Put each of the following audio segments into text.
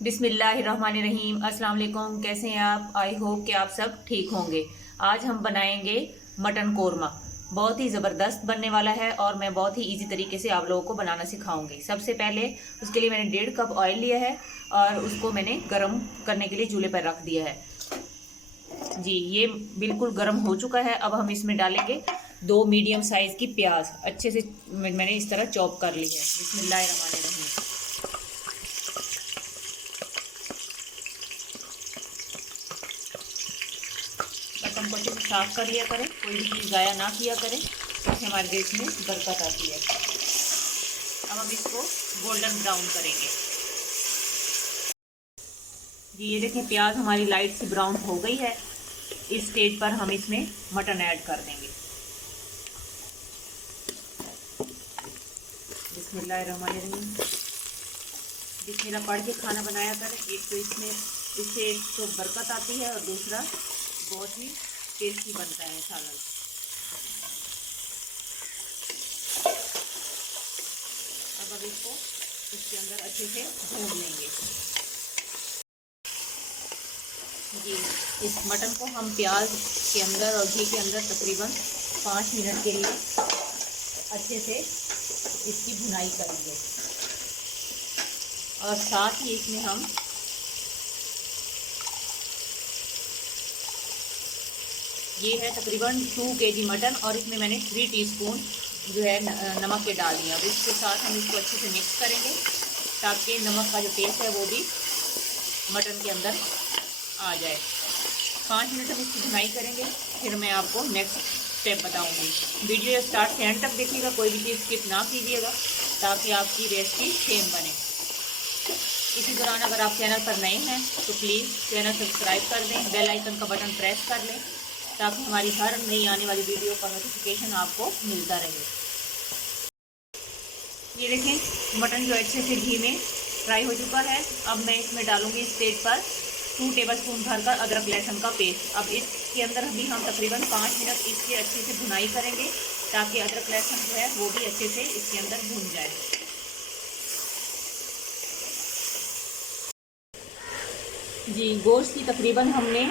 बिस्मिल्लाहिर्रहमानिर्रहीम। अस्सलाम वालेकुम। कैसे हैं आप? आई होप कि आप सब ठीक होंगे। आज हम बनाएंगे मटन कोरमा। बहुत ही ज़बरदस्त बनने वाला है और मैं बहुत ही इजी तरीके से आप लोगों को बनाना सिखाऊंगी। सबसे पहले उसके लिए मैंने 1.5 कप ऑयल लिया है और उसको मैंने गर्म करने के लिए चूल्हे पर रख दिया है। जी, ये बिल्कुल गर्म हो चुका है। अब हम इसमें डालेंगे 2 मीडियम साइज़ की प्याज। अच्छे से मैंने इस तरह चॉप कर ली है। बिस्मिल्लाहिर्रहमानिर्रहीम। बर्तन को अच्छे से साफ कर लिया करें, कोई भी चीज़ ज़ाया ना किया करें, इससे हमारे देश में बरकत आती है। अब हम इसको गोल्डन ब्राउन करेंगे। जी, ये देखें प्याज हमारी लाइट सी ब्राउन हो गई है। इस स्टेज पर हम इसमें मटन ऐड कर देंगे। बिस्मिल्लाहिर्रहमानिर्रहीम। बिस्मिल्लाह पढ़ के खाना बनाया करें। एक तो इससे एक तो बरकत आती है और दूसरा बहुत ही टेस्टी बनता है सालन। अब इसको इसके अंदर अच्छे से भून लेंगे। जी, इस मटन को हम प्याज के अंदर और घी के अंदर तकरीबन 5 मिनट के लिए अच्छे से इसकी भुनाई करेंगे और साथ ही इसमें हम ये है तकरीबन 2 kg मटन और इसमें मैंने 3 टीस्पून जो है नमक के डाल दिया। अब इसके साथ हम इसको अच्छे से मिक्स करेंगे ताकि नमक का जो टेस्ट है वो भी मटन के अंदर आ जाए। 5 मिनट हम इसकी भुनाई करेंगे, फिर मैं आपको नेक्स्ट स्टेप बताऊंगी। वीडियो स्टार्ट से एंड तक देखिएगा, कोई भी चीज़ स्किप ना कीजिएगा ताकि आपकी रेसिपी सेम बने। इसी दौरान अगर आप चैनल पर नए हैं तो प्लीज़ चैनल सब्सक्राइब कर दें, बेल आइकन का बटन प्रेस कर लें ताकि हमारी हर नई आने वाली वीडियो का नोटिफिकेशन आपको मिलता रहे। ये देखें मटन जो अच्छे से घी में फ्राई हो चुका है। अब मैं इसमें डालूंगी इस स्टेज पर 2 टेबलस्पून भरकर अदरक लहसुन का पेस्ट। अब इसके अंदर भी हम तकरीबन 5 मिनट इसकी अच्छे से भुनाई करेंगे ताकि अदरक लहसुन जो है वो भी अच्छे से इसके अंदर भुन जाए। जी, गोश्त की तकरीबन हमने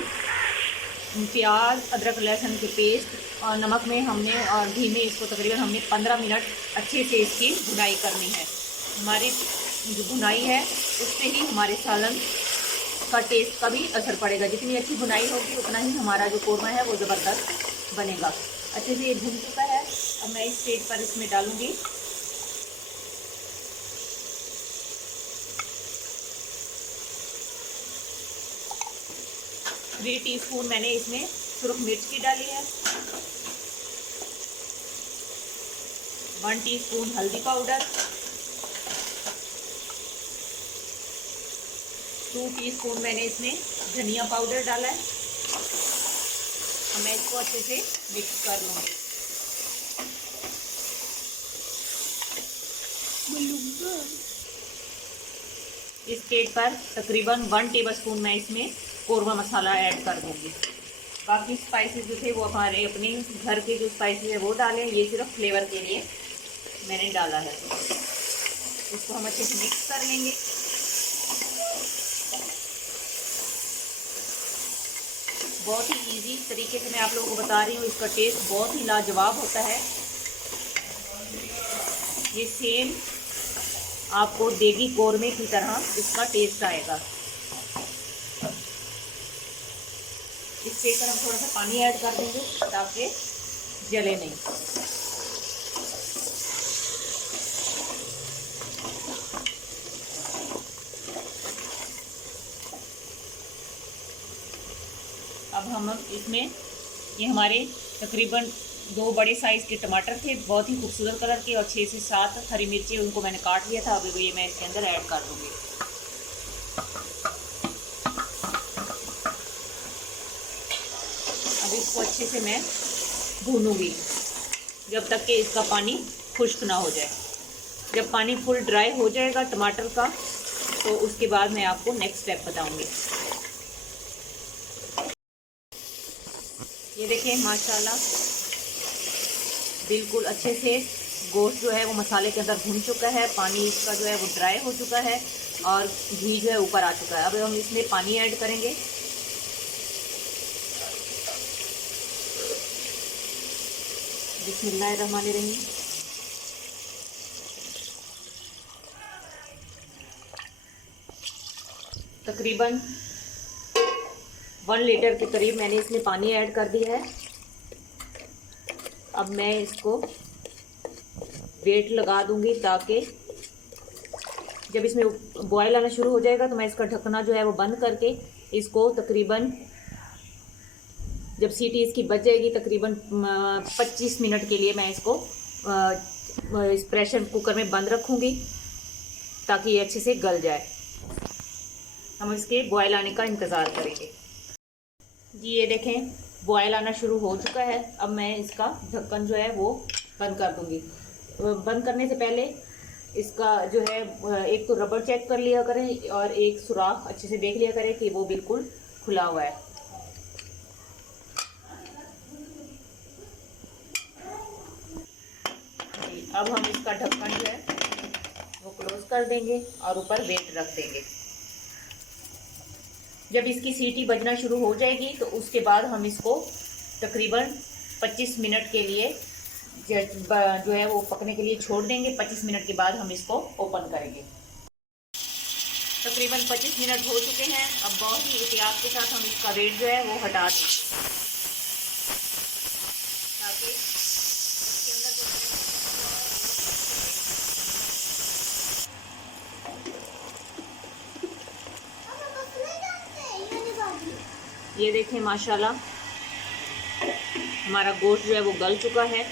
प्याज, अदरक लहसुन के पेस्ट और नमक में हमने और घी में इसको तकरीबन हमने 15 मिनट अच्छे से इसकी भुनाई करनी है। हमारी जो भुनाई है उससे ही हमारे सालन का टेस्ट का भी असर पड़ेगा। जितनी अच्छी भुनाई होगी उतना ही हमारा जो कोरमा है वो ज़बरदस्त बनेगा। अच्छे से ये भुन चुका है। अब मैं इस स्टेज पर इसमें डालूँगी 3 टीस्पून मैंने इसमें सुरख मिर्च की डाली है, 1 टीस्पून हल्दी पाउडर, 2 टीस्पून मैंने इसमें धनिया पाउडर डाला है। मैं इसको अच्छे से मिक्स कर लूँगी। इस स्टेज पर तकरीबन 1 टेबलस्पून मैं इसमें कोरमा मसाला ऐड कर दूँगी। बाकी स्पाइसेस जो थे वो हमारे अपने घर के जो स्पाइसेस है वो डालें। ये सिर्फ फ्लेवर के लिए मैंने डाला है। इसको हम अच्छे से मिक्स कर लेंगे। बहुत ही इजी तरीके से मैं आप लोगों को बता रही हूँ। इसका टेस्ट बहुत ही लाजवाब होता है। ये सेम आपको देगी कोरमे की तरह इसका टेस्ट आएगा। इसके ऊपर हम थोड़ा सा पानी ऐड कर देंगे ताकि जले नहीं। अब हम इसमें ये हमारे तकरीबन 2 बड़े साइज़ के टमाटर थे, बहुत ही खूबसूरत कलर के, और 6 से 7 हरी मिर्ची उनको मैंने काट लिया था। अभी ये मैं इसके अंदर ऐड कर दूँगी। अब इसको अच्छे से मैं भूनूंगी जब तक कि इसका पानी खुश्क ना हो जाए। जब पानी फुल ड्राई हो जाएगा टमाटर का तो उसके बाद मैं आपको नेक्स्ट स्टेप बताऊंगी। ये देखें माशाल्लाह बिल्कुल अच्छे से गोश्त जो है वो मसाले के अंदर भुन चुका है। पानी इसका जो है वो ड्राई हो चुका है। और घी जो है ऊपर आ चुका है। अब हम इसमें पानी ऐड करेंगे। बिस्मिल्लाहिर्रहमानिर्रहीम। तकरीबन 1 लीटर के करीब मैंने इसमें पानी ऐड कर दिया है। अब मैं इसको वेट लगा दूंगी ताकि जब इसमें बॉयल आना शुरू हो जाएगा तो मैं इसका ढकना जो है वो बंद करके इसको तकरीबन जब सीटी इसकी बच जाएगी तकरीबन 25 मिनट के लिए मैं इसको इस प्रेशर कुकर में बंद रखूँगी ताकि ये अच्छे से गल जाए। हम इसके बॉयल आने का इंतज़ार करेंगे। जी ये देखें बॉयल आना शुरू हो चुका है। अब मैं इसका ढक्कन जो है वो बंद कर दूँगी। बंद करने से पहले इसका जो है एक तो रबर चेक कर लिया करें और एक सुराख अच्छे से देख लिया करें कि वो बिल्कुल खुला हुआ है। अब हम इसका ढक्कन जो है वो क्लोज कर देंगे और ऊपर वेट रख देंगे। जब इसकी सीटी बजना शुरू हो जाएगी तो उसके बाद हम इसको तकरीबन 25 मिनट के लिए जो है वो पकने के लिए छोड़ देंगे। 25 मिनट के बाद हम इसको ओपन करेंगे। तकरीबन 25 मिनट हो चुके हैं। अब बहुत ही एहतियात के साथ हम इसका वेट जो है वो हटा देंगे ताकि इसके अंदर जो है ये देखें माशाल्लाह हमारा गोश्त जो है वो गल चुका है।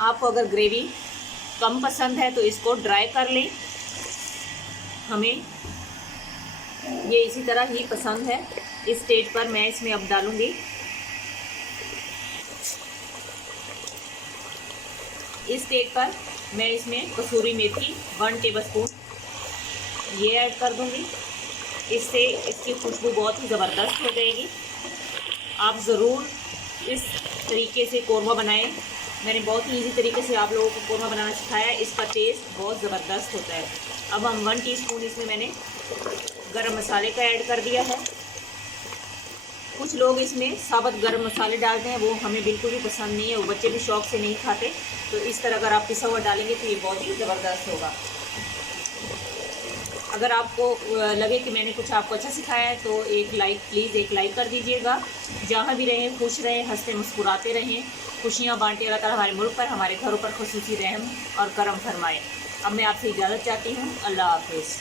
आपको अगर ग्रेवी कम पसंद है तो इसको ड्राई कर लें। हमें ये इसी तरह ही पसंद है। इस स्टेज पर मैं इसमें अब डालूंगी इस स्टेज पर मैं इसमें कसूरी मेथी 1 टेबलस्पून ये ऐड कर दूंगी। इससे इसकी खुशबू बहुत ही ज़बरदस्त हो जाएगी। आप ज़रूर इस तरीके से कौरमा बनाएं। मैंने बहुत ही इजी तरीके से आप लोगों को कौरमा बनाना सिखाया है। इसका टेस्ट बहुत ज़बरदस्त होता है। अब हम 1 टीस्पून इसमें मैंने गरम मसाले का ऐड कर दिया है। कुछ लोग इसमें साबुत गरम मसाले डालते हैं, वो हमें बिल्कुल भी पसंद नहीं है, वो बच्चे भी शौक से नहीं खाते। तो इस तरह अगर आप पिसा हुआ डालेंगे तो ये बहुत ही ज़बरदस्त होगा। अगर आपको लगे कि मैंने कुछ आपको अच्छा सिखाया है तो प्लीज़ एक लाइक कर दीजिएगा। जहाँ भी रहें खुश रहें, हंसते मुस्कुराते रहें, खुशियाँ बांटे। अल्लाह ताला हमारे मुल्क पर, हमारे घरों पर खुसूसी रहम और करम फरमाए। अब मैं आपसे इजाज़त चाहती हूँ। अल्लाह हाफिज़।